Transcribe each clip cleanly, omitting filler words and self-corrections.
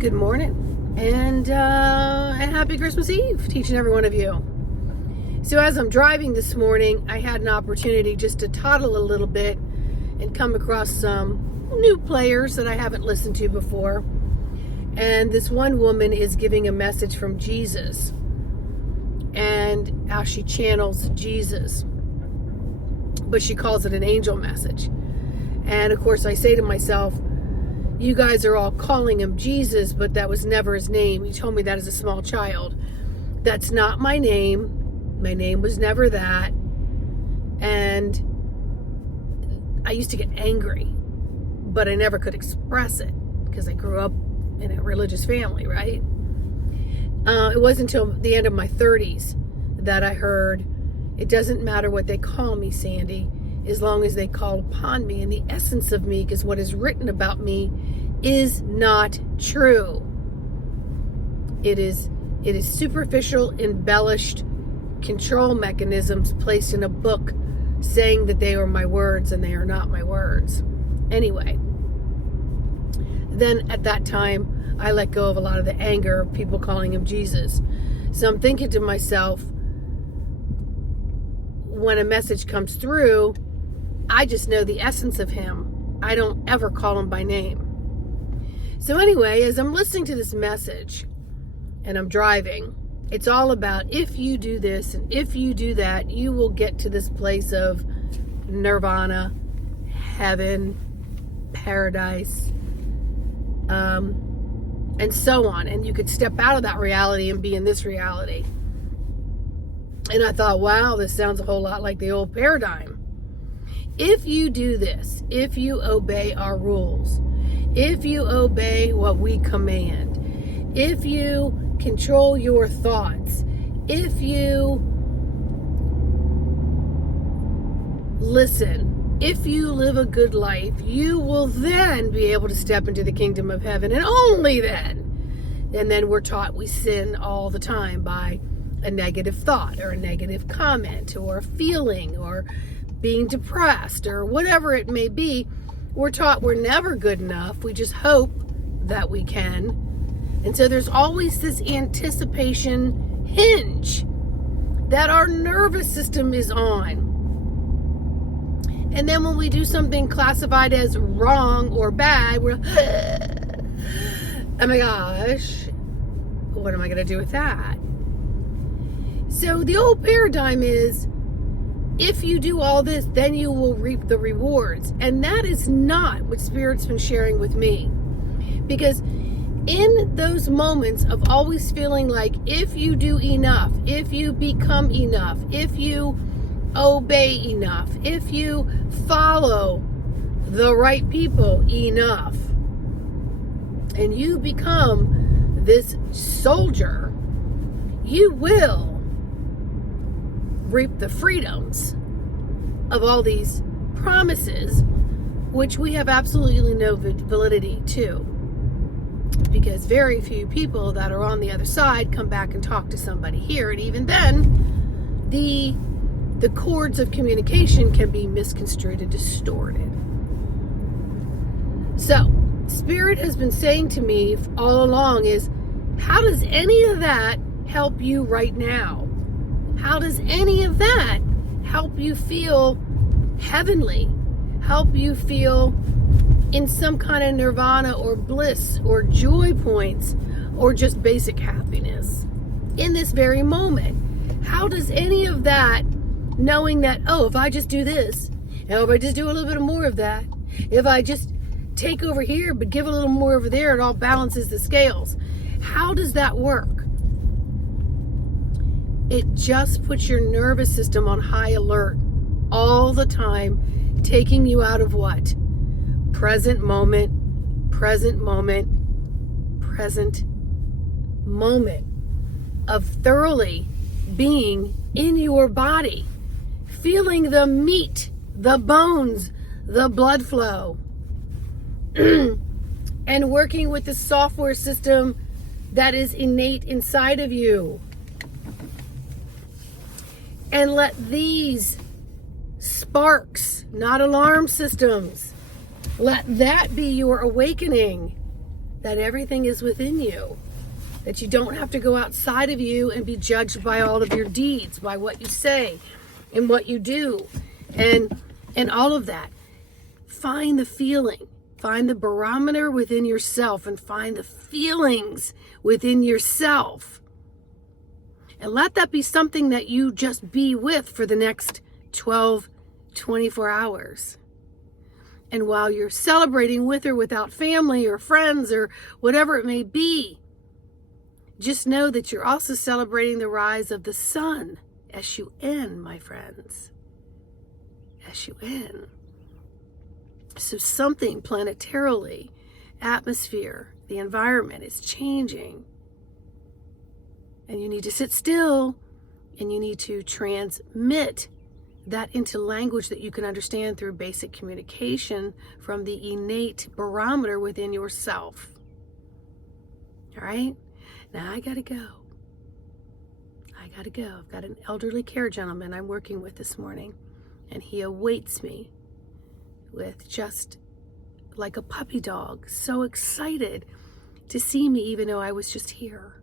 Good morning and happy Christmas Eve to each and every one of you. So as I'm driving this morning, I had an opportunity just to toddle a little bit and come across some new players that I haven't listened to before. And this one woman is giving a message from Jesus and how she channels Jesus, but she calls it an angel message. And of course I say to myself, you guys are all calling him Jesus, but that was never his name. He told me that as a small child. That's not my name. My name was never that. And I used to get angry, but I never could express it because I grew up in a religious family, right? It wasn't until the end of my 30s that I heard, it doesn't matter what they call me, Sandy, as long as they call upon me. And the essence of me, because what is written about me is not true. It is superficial, embellished control mechanisms placed in a book saying that they are my words, and they are not my words. Anyway, then at that time, I let go of a lot of the anger of people calling him Jesus. So I'm thinking to myself, when a message comes through, I just know the essence of him. I don't ever call him by name. So anyway, as I'm listening to this message and I'm driving, it's all about if you do this and if you do that, you will get to this place of nirvana, heaven, paradise, and so on. And you could step out of that reality and be in this reality. And I thought, wow, this sounds a whole lot like the old paradigm. If you do this, if you obey our rules, if you obey what we command, if you control your thoughts, if you listen, if you live a good life, you will then be able to step into the kingdom of heaven, and only then. And then we're taught we sin all the time by a negative thought or a negative comment or a feeling or being depressed or whatever it may be. We're taught we're never good enough. We just hope that we can. And so there's always this anticipation hinge that our nervous system is on. And then when we do something classified as wrong or bad, we're oh my gosh, what am I going to do with that? So the old paradigm is, if you do all this, then you will reap the rewards. And that is not what Spirit's been sharing with me. Because in those moments of always feeling like if you do enough, if you become enough, if you obey enough, if you follow the right people enough, and you become this soldier, you will reap the freedoms of all these promises, which we have absolutely no validity to, because very few people that are on the other side come back and talk to somebody here, and even then the cords of communication can be misconstrued and distorted. So Spirit has been saying to me all along is, how does any of that help you right now? How does any of that help you feel heavenly? Help you feel in some kind of nirvana or bliss or joy points or just basic happiness in this very moment? How does any of that, knowing that, oh, if I just do this, if I just do a little bit more of that, if I just take over here but give a little more over there, it all balances the scales. How does that work? It just puts your nervous system on high alert all the time, taking you out of what? Present moment, present moment, present moment of thoroughly being in your body, feeling the meat, the bones, the blood flow, and working with the software system that is innate inside of you. And let these sparks, not alarm systems, let that be your awakening. that everything is within you, that you don't have to go outside of you and be judged by all of your deeds, by what you say and what you do, and all of that. Find the feeling, find the barometer within yourself, and find the feelings within yourself. And let that be something that you just be with for the next 12, 24 hours. And while you're celebrating with or without family or friends or whatever it may be, just know that you're also celebrating the rise of the sun. S-U-N, my friends. S-U-N. So something planetarily, atmosphere, the environment is changing. And you need to sit still, and you need to transmit that into language that you can understand through basic communication from the innate barometer within yourself. All right? Now I gotta go. I've got an elderly care gentleman I'm working with this morning, and he awaits me with just like a puppy dog, so excited to see me even though I was just here.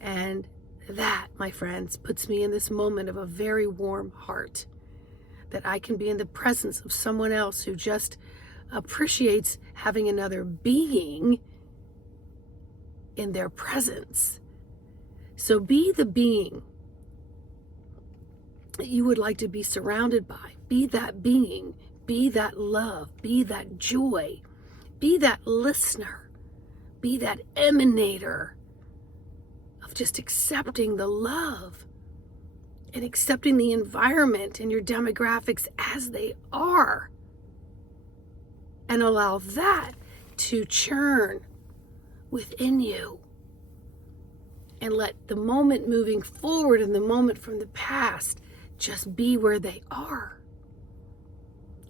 And that, my friends, puts me in this moment of a very warm heart, that I can be in the presence of someone else who just appreciates having another being in their presence. So be the being that you would like to be surrounded by. Be that being. Be that love. Be that joy. Be that listener. Be that emanator of just accepting the love and accepting the environment and your demographics as they are. And allow that to churn within you. And let the moment moving forward and the moment from the past just be where they are.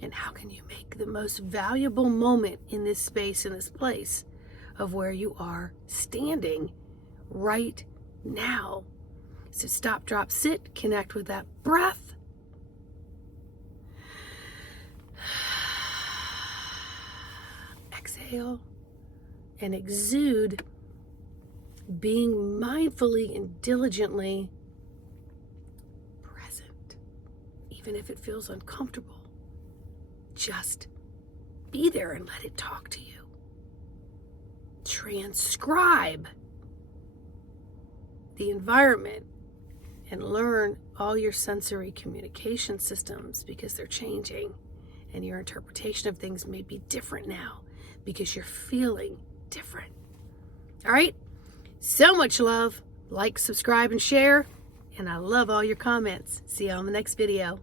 And how can you make the most valuable moment in this space, in this place of where you are standing right now? So stop, drop, sit, connect with that breath. Exhale and exude, being mindfully and diligently present, even if it feels uncomfortable. Just be there and let it talk to you. Transcribe the environment and learn all your sensory communication systems, because they're changing, and your interpretation of things may be different now because you're feeling different. All right? So much love. Like, subscribe, and share. And I love all your comments. See you on the next video.